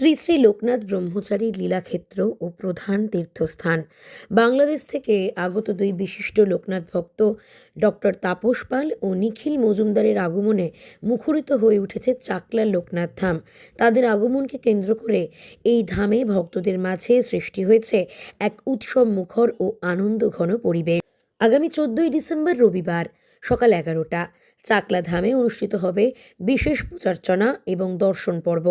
শ্রী শ্রী লোকনাথ ব্রহ্মচারী লীলাক্ষেত্র ও প্রধান তীর্থস্থান। বাংলাদেশ থেকে আগত দুই বিশিষ্ট লোকনাথ ভক্ত ডক্টর তাপস পাল ও নিখিল মজুমদারের আগমনে মুখরিত হয়ে উঠেছে চাকলার লোকনাথ ধাম। তাদের আগমনকে কেন্দ্র করে এই ধামে ভক্তদের মাঝে সৃষ্টি হয়েছে এক উৎসব মুখর ও আনন্দঘন পরিবেশ। আগামী চোদ্দই ডিসেম্বর রবিবার সকাল এগারোটা চাকলা ধামে অনুষ্ঠিত হবে বিশেষ পূজার্চনা এবং দর্শন পর্ব।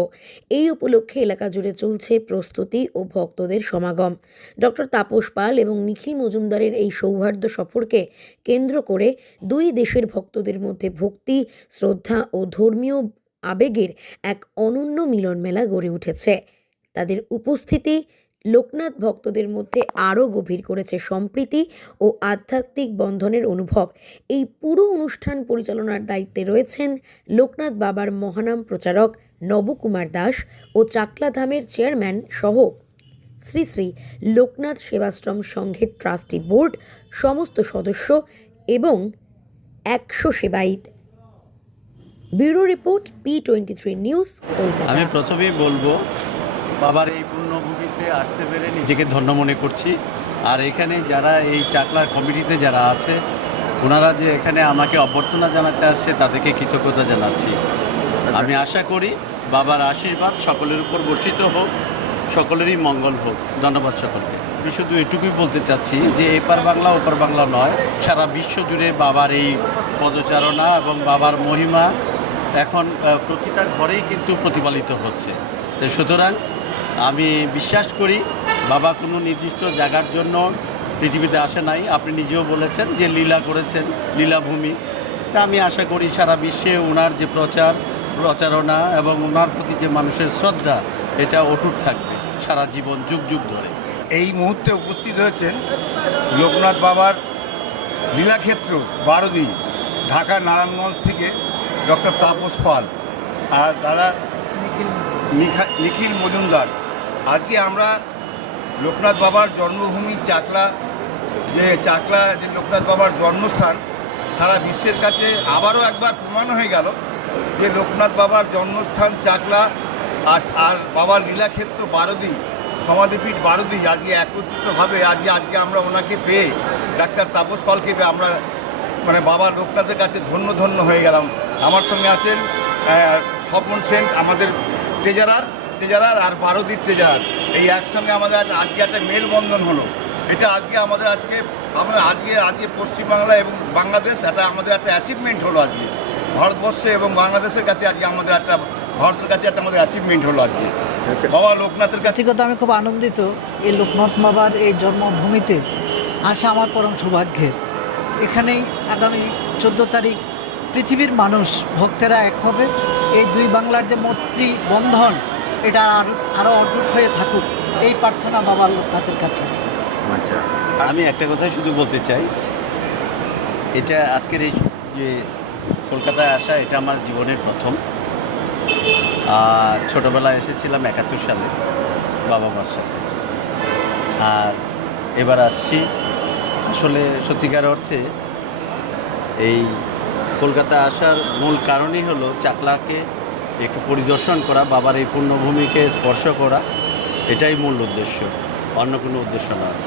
এই উপলক্ষে এলাকা জুড়ে চলছে প্রস্তুতি ও ভক্তদের সমাগম। ডক্টর তাপস পাল এবং নিখিল মজুমদারের এই সৌহার্দ্য সফরকে কেন্দ্র করে দুই দেশের ভক্তদের মধ্যে ভক্তি, শ্রদ্ধা ও ধর্মীয় আবেগের এক অনন্য মিলন মেলা গড়ে উঠেছে। তাদের উপস্থিতি লোকনাথ ভক্তদের মধ্যে আরও গভীর করেছে সম্প্রীতি ও আধ্যাত্মিক বন্ধনের অনুভব। এই পুরো অনুষ্ঠান পরিচালনার দায়িত্বে রয়েছেন লোকনাথ বাবার মহানাম প্রচারক নবকুমার দাস ও চাকলাধামের চেয়ারম্যান সহ শ্রী শ্রী লোকনাথ সেবাশ্রম সংঘের ট্রাস্টি বোর্ড, সমস্ত সদস্য এবং একশো সেবায়িত। Bureau report, P twenty three news আমি প্রথমেই বলব, বাবার এই আসতে পেরে নিজেকে ধন্য মনে করছি। আর এখানে যারা এই চাকলার কমিটিতে যারা আছে, ওনারা যে এখানে আমাকে অভ্যর্থনা জানাতে আসছে, তাদেরকে কৃতজ্ঞতা জানাচ্ছি। আমি আশা করি বাবার আশীর্বাদ সকলের উপর বর্ষিত হোক, সকলেরই মঙ্গল হোক। ধন্যবাদ সকলকে। আমি শুধু এটুকুই বলতে চাচ্ছি যে, এপার বাংলা, ওপার বাংলা নয়, সারা বিশ্ব জুড়ে বাবার এই পদচারণা এবং বাবার মহিমা এখন প্রতিটা ঘরেই কিন্তু প্রতিপালিত হচ্ছে। সুতরাং আমি বিশ্বাস করি বাবা কোনো নির্দিষ্ট জায়গার জন্য পৃথিবীতে আসে নাই। আপনি নিজেও বলেছেন যে লীলা করেছেন, লীলাভূমি। তা আমি আশা করি সারা বিশ্বে ওনার যে প্রচার, প্রচারণা এবং ওনার প্রতি যে মানুষের শ্রদ্ধা, এটা অটুট থাকবে সারা জীবন যুগ যুগ ধরে। এই মুহূর্তে উপস্থিত হয়েছেন লোকনাথ বাবার লীলাক্ষেত্র বারোদি ঢাকা, নারায়ণগঞ্জ থেকে ডক্টর তাপস পাল আর তারা নিখা- নিখিল মজুমদার। আজকে আমরা লোকনাথ বাবার জন্মভূমি চাকলা, যে চাকলা, যে লোকনাথ বাবার জন্মস্থান, সারা বিশ্বের কাছে আবারও একবার প্রমাণ হয়ে গেল যে লোকনাথ বাবার জন্মস্থান চাকলা আজ আর বাবার লীলাক্ষেত্র বারোদি, সমাধিপীঠ বারোদি, আজকে একত্রিতভাবে আজকে আজকে আমরা ওনাকে পেয়ে ডাক্তার তাপস পালকে পেয়ে আমরা মানে বাবা লোকনাথের কাছে ধন্য ধন্য হয়ে গেলাম। আমার সঙ্গে আছেন স্বপন সেন, আমাদের ট্রেজারার ট্রেজারার আর বারোদির ট্রেজারার এই একসঙ্গে আমাদের আজ- আজকে একটা মেলবন্ধন হলো। এটা আজকে আমাদের আজকে আমরা আজকে আজকে পশ্চিমবাংলা এবং বাংলাদেশ এটা আমাদের একটা অ্যাচিভমেন্ট হলো আজকে। ভারতবর্ষে এবং বাংলাদেশের কাছে আজকে আমাদের একটা ভারতের কাছে একটা আমাদের অ্যাচিভমেন্ট হলো আজকে। বাবা লোকনাথের কাছে ব্যক্তিগত আমি খুব আনন্দিত এই লোকনাথ বাবার এই জন্মভূমিতে আসা আমার পরম সৌভাগ্যের এখানেই আগামী চোদ্দ তারিখ পৃথিবীর মানুষ ভক্তেরা এক হবে। এই দুই বাংলার যে মৈত্রী বন্ধন এটা আর আরও অটুট হয়ে থাকুক, এই প্রার্থনা বাবা লোকনাথের কাছে। আচ্ছা আমি একটা কথাই শুধু বলতে চাই। এটা আজকের এই যে কলকাতায় আসা, এটা আমার জীবনের প্রথম। আর ছোটোবেলায় এসেছিলাম একাত্তর সালে বাবা মার সাথে। আর এবার আসছি, আসলে সত্যিকার অর্থে এই কলকাতা আসার মূল কারণই হলো চাকলাকে একটু পরিদর্শন করা, বাবার এই পুণ্যভূমিকে স্পর্শ করা, এটাই মূল উদ্দেশ্য, অন্য কোনো উদ্দেশ্য নয়